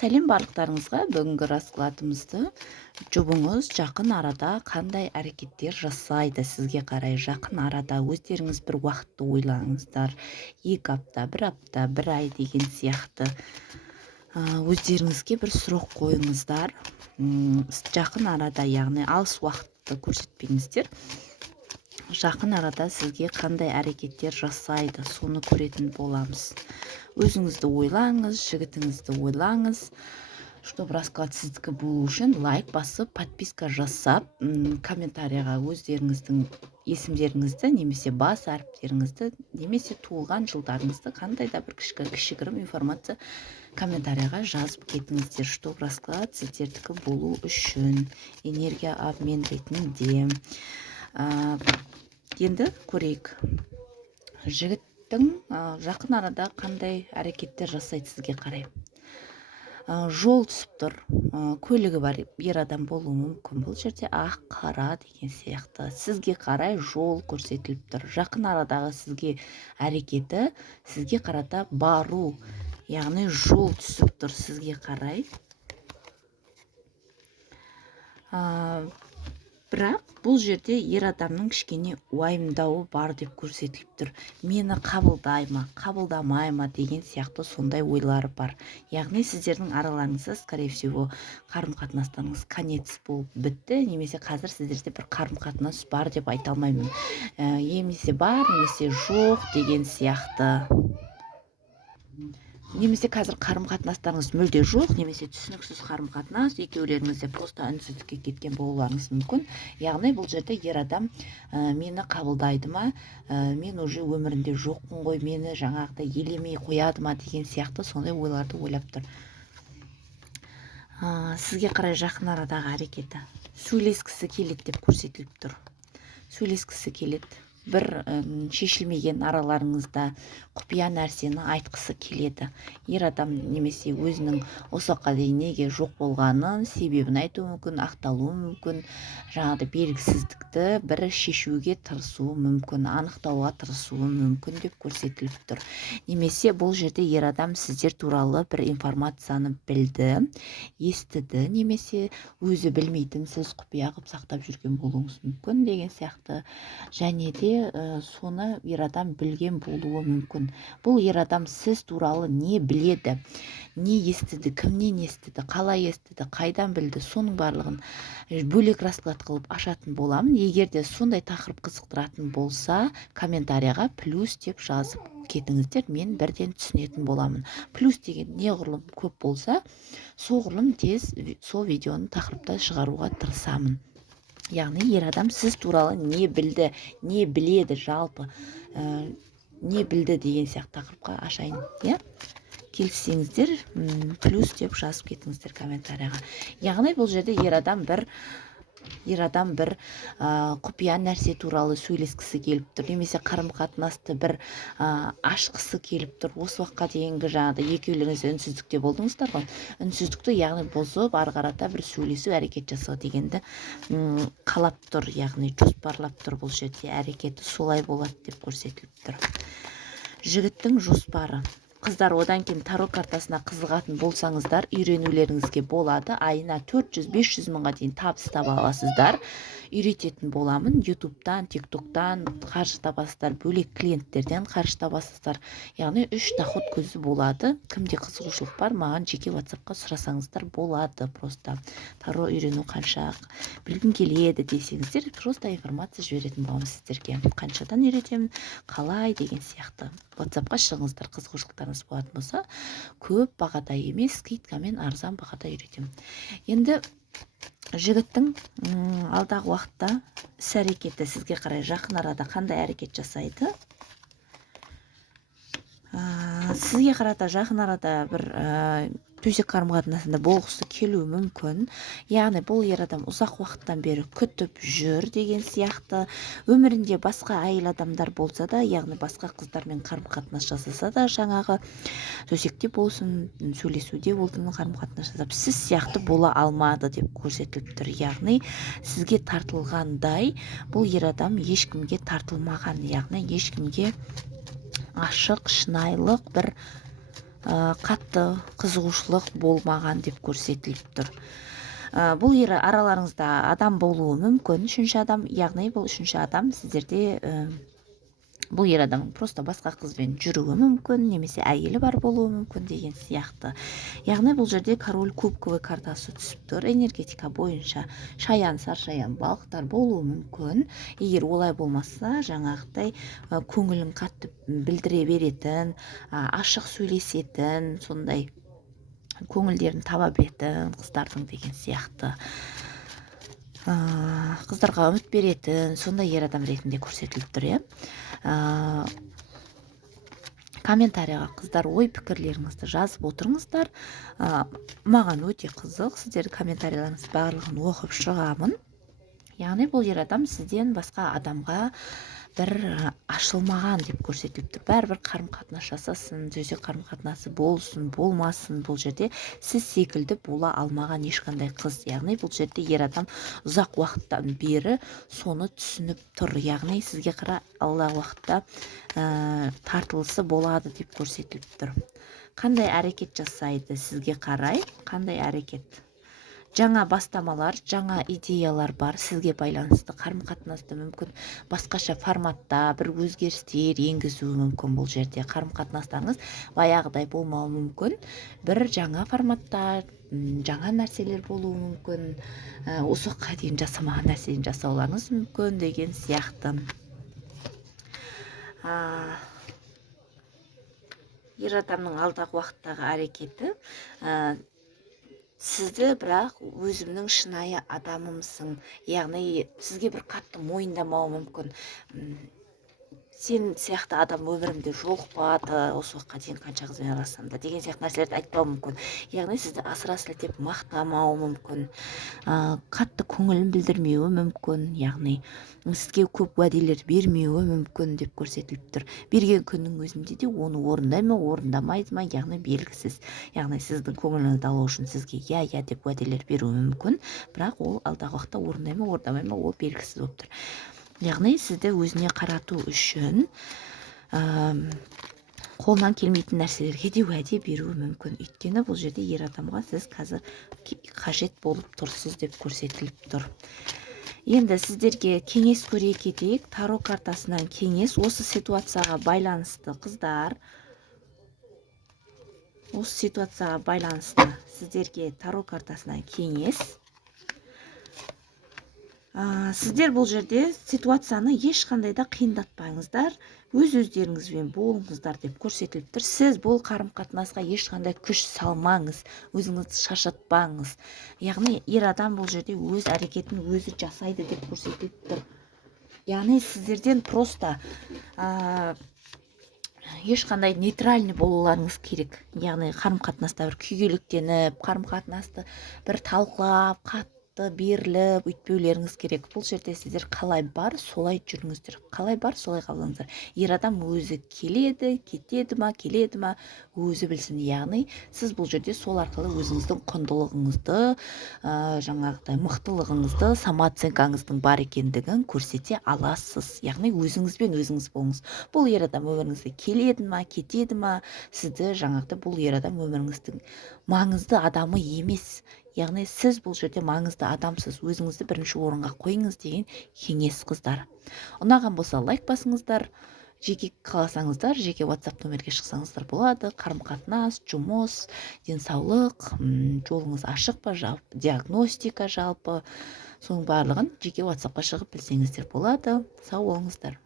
Сәлем барлықтарыңызға. Бүгінгі раскладымызды жұбыңыз жақын арада қандай әрекеттер жасайды сізге қарай. Жақын арада өздеріңіз бір уақытты ойлаңыздар. 2 апта, 1 апта, 1 ай деген сияқты өздеріңізге бір сұрақ қойыңыздар. Жақын арада, яғни алыс уақытты көрсетпеңіздер. Жақын арада сізге қандай әрекеттер жасайды, соны көретін боламыз. Өзіңізді ойлаңыз, жігітіңізді ойлаңыз. Чтобы расклад сіздікі болу үшін лайк басып, подписка жасап, комментарияға өздеріңіздің есімдеріңізді, немесе бас әріптеріңізді, немесе туылған жылдарыңызды, қандай да бір кішігірім информация комментарияға жазып кетіңіздер. Чтобы расклад сіздердікі болу үшін энергия обмен ретінде. Енді көрейік. Жігіттің жақын арада қандай әрекеттер жасайды сізге қарай. Жол түсіп тұр, көлігі бар ер адам болуы мүмкін. Бұл жерде ақ, қара деген сияқты. Сізге қарай жол көрсетіліп тұр. Жақын арадағы сізге әрекеті, сізге қарата бару, яғни жол түсіп тұр сізге қарай. Бірақ бұл жерде ер адамның кішкене уайымдауы бар деп көрсетіліп тұр. Мені қабылдай ма, қабылдамай ма деген сияқты сондай ойлары бар. Яғни сіздердің араларыңызда, скорее всего, қарым-қатынастарыңыз конец болып бітті, немесе қазір сіздерде бір қарым-қатынас бар деп айта алмаймын. Немесе бар, немесе жоқ деген сияқты. Немесе қазір қарым-қатынастарыңыз мүлде жоқ, немесе түсініксіз қарым-қатынас, екеулеріңізде просто үнсіздікке кеткен болуларыңыз мүмкін. Яғни бұл жерде ер адам мені қабылдайды ма, мен уже өмірінде жоқпын ғой, мені жаңағыда елемей қояды ма деген сияқты сондай ойларды ойлап тұр. Сізге қарай жақын арадағы әрекеті. Сөйлескісі келеді деп көрсетіліп тұр. Сөйлескісі келеді. Бір шешілмеген араларыңызда құпия нәрсені айтқысы келеді. Ер адам немесе өзінің осы уақытқа дейін неге жоқ болғанын себебін айтуы мүмкін, ақталуы мүмкін, жаңағыдай белгісіздікті бір шешуге тырысуы мүмкін, анықтауға тырысуы мүмкін деп көрсетіліп тұр. Немесе бұл жерде ер адам сіздер туралы бір информацияны білді, естіді, немесе өзі білмейтін сіз құпия қылып сақтап жүрген болуыңыз мүмкін деген сияқты. Және де соны ер адам білген болуы мүмкін. Бұл ер адам сіз туралы не біледі, не естіді, кімнен естіді, қалай естіді, қайдан білді, соның барлығын бөлек расклад қылып ашатын боламын. Егер де сондай тақырып қызықтыратын болса, комментарияға плюс деп жазып кетіңіздер, мен бірден түсінетін боламын. Плюс деген неғұрлым көп болса, соғұрлым тез сол видеоны тақырыпта шығаруға тырысамын. Яғни ер адам сіз туралы не білді, не біледі жалпы, не білді деген сияқты тақырыпқа ашайын. Келіссеңіздер, плюс деп жазып кетіңіздер комментарияға. Яғни бұл жерде ер адам бір құпия нәрсе туралы сөйлескісі келіп тұр, немесе қарым-қатынасты бір ашқысы келіп тұр. Осы уақытқа дейінгі жаңағыда екеулеріңіз үнсіздікте болдыңыздар ғой. Үнсіздікті яғни бұзып, ары қарата бір сөйлесу, әрекет жасау дегенді қалап тұр, яғни жоспарлап тұр. Бұл жерде әрекеті солай болады деп көрсетіліп тұр. Жігіттің жоспары. Қыздар, одан кейін таро картасына қызығатын болсаңыздар, үйренулеріңізге болады. Айына 400-500 мыңға дейін табыс таба аласыздар. Үйрететін боламын. ютубтан, тиктоктан қаржы табасыздар, бөлек клиенттерден қаржы табасыздар. Яғни 3 доход көзі болады. Кімде қызығушылық бар, маған жеке WhatsApp-қа сұрасаңыздар болады. Просто таро үйрену қанша білгім келеді десеңіздер, просто информация жіберетін боламын сіздерге. Қаншадан үйретемін, қалай деген сияқты. WhatsApp-қа шығыңыздар, қызығушылықтарыңыз болатын болса, көп бағада емес, скидкамен арзан бағада үйретемін. Енді жігіттің алдағы уақытта іс-әрекеті сізге қарай жақын арада қандай әрекет жасайды? Сізге қарата жақын арада бір төсек қарым-қатынасында болғысы келуі мүмкін. Яғни бұл ер адам ұзақ уақыттан бері күтіп жүр деген сияқты. Өмірінде басқа әйел адамдар болса да, яғни басқа қыздармен қарым-қатынас жасаса да, жаңағы төсекте болсын, сөйлесуде болсын, қарым-қатынас жасап, сіз сияқты бола алмады деп көрсетіліп тұр. Яғни сізге тартылғандай, бұл ер адам ешкімге тартылмаған, яғни ешкімге ашық, шынайылық бір қатты қызығушылық болмаған деп көрсетіліп тұр. Бұл араларыңызда адам болуы мүмкін, үшінші адам, яғни бұл үшінші адам сіздерде бұл ер адам просто басқа қызбен жүруі мүмкін, немесе әйелі бар болуы мүмкін деген сияқты. Яғни бұл жерде король кубковый картасы түсіп тұр. Энергетика бойынша шаян, саршаян балықтар болуы мүмкін. Егер олай болмаса, жаңағыдай көңілін қатты білдіре беретін, ашық сөйлесетін, сондай көңілдерін таба білетін қыздардың деген сияқты. Қыздарға үміт беретін сондай ер адам ретінде көрсетіліп тұр. Комментарияға қыздар ой пікірлеріңізді жазып отырыңыздар. Маған өте қызық, сіздердің комментарияларыңыз барлығын оқып шығамын. Яғни бұл ер адам сізден басқа адамға бір ашылмаған деп көрсетіліп тұр. Бәрібір қарым-қатынас жасасын, төсек қарым-қатынасы болсын, болмасын, бұл жерде сіз секілді бола алмаған ешқандай қыз. Яғни бұл жерде ер адам ұзақ уақыттан бері соны түсініп тұр. Яғни сізге қара алдағы уақытта тартылысы болады деп көрсетіліп тұр. Қандай әрекет жасайды сізге қарай? Қандай әрекет? Жаңа бастамалар, жаңа идеялар бар сізге байланысты. Қарым-қатынасты мүмкін басқаша форматта бір өзгерістер енгізуі мүмкін. Бұл жерде қарым-қатынастарыңыз баяғыдай болмауы мүмкін. Бір жаңа форматта жаңа нәрселер болуы мүмкін. Осы уақытқа дейін жасамаған нәрсені жасауларыңыз мүмкін деген сияқты. Ер адамның алдағы уақыттағы әрекеті сізді бірақ өзімнің шынайы адамымсың, яғни сізге бір қатты мойындамауы мүмкін. Сен сияқты адам өмірімде жоқпады, осы уақытқа дейін қанша қызбен аралассам да деген сияқты нәрселерді айтпауы мүмкін. Яғни сізді асыра сілтеп мақтамауы мүмкін. Қатты көңілін білдірмеуі мүмкін, яғни сізге көп уәделер бермеуі мүмкін деп көрсетіліп тұр. Берген күннің өзінде де оны орындай ма, орындамайды ма, яғни белгісіз. Яғни сіздің көңіліңізді алу үшін сізге иә деп уәделер беруі мүмкін, бірақ ол алдағы уақытта орындай ма, орындамай ма, ол белгісіз болып тұр. Яғни сізді өзіне қарату үшін қолынан келмейтін нәрселерге де уәде беруі мүмкін. Өйткені бұл жерде ер адамға сіз қазір қажет болып тұрсыз деп көрсетіліп тұр. Енді сіздерге кеңес көре кетейік. Таро картасынан кеңес осы ситуацияға байланысты қыздар. Осы ситуацияға байланысты сіздерге таро картасынан кеңес. Сіздер бұл жерде ситуацияны ешқандай да қиындатпаңыздар, өздеріңізбен болыңыздар деп көрсетіліп тұр. Сіз бұл қарым-қатынасқа ешқандай күш салмаңыз, өзіңізді шаршатпаңыз. Яғни ер адам бұл жерде өз әрекетін өзі жасайды деп көрсетіліп тұр. Яғни сіздерден просто ешқандай нейтральный болуларыңыз керек. Яғни қарым-қатынаста бір күйгелектеніп, қарым-қатынасты бір талқылап, қатты беріліп өйтпеулеріңіз керек. Бұл жерде сіздер қалай бар, солай жүріңіздер. Қалай бар, солай қалыңыздар. Ер адам өзі келеді, кетеді ма, өзі білсін. Яғни сіз бұл жерде сол арқылы өзіңіздің құндылығыңызды, жаңағыдай мықтылығыңызды, самооценкаңыздың бар екендігін көрсете аласыз. Яғни өзіңізбен өзіңіз болыңыз. Бұл ер адам өміріңізге келеді ма, кетеді ма, сізді жаңағыдай бұл ер адам өміріңіздің маңызды адамы емес. Яғни сіз бұл жерде маңызды адамсыз, өзіңізді бірінші орынға қойыңыз деген кеңес қыздар. Ұнаған болса лайк басыңыздар, жеке қаласаңыздар, жеке WhatsApp нөмерге шықсаңыздар болады. Қарым-қатынас, жұмыс, денсаулық, жолыңыз ашық па, диагностика жалпы, соның барлығын жеке WhatsAppқа шығып білсеңіздер болады. Сау болыңыздар.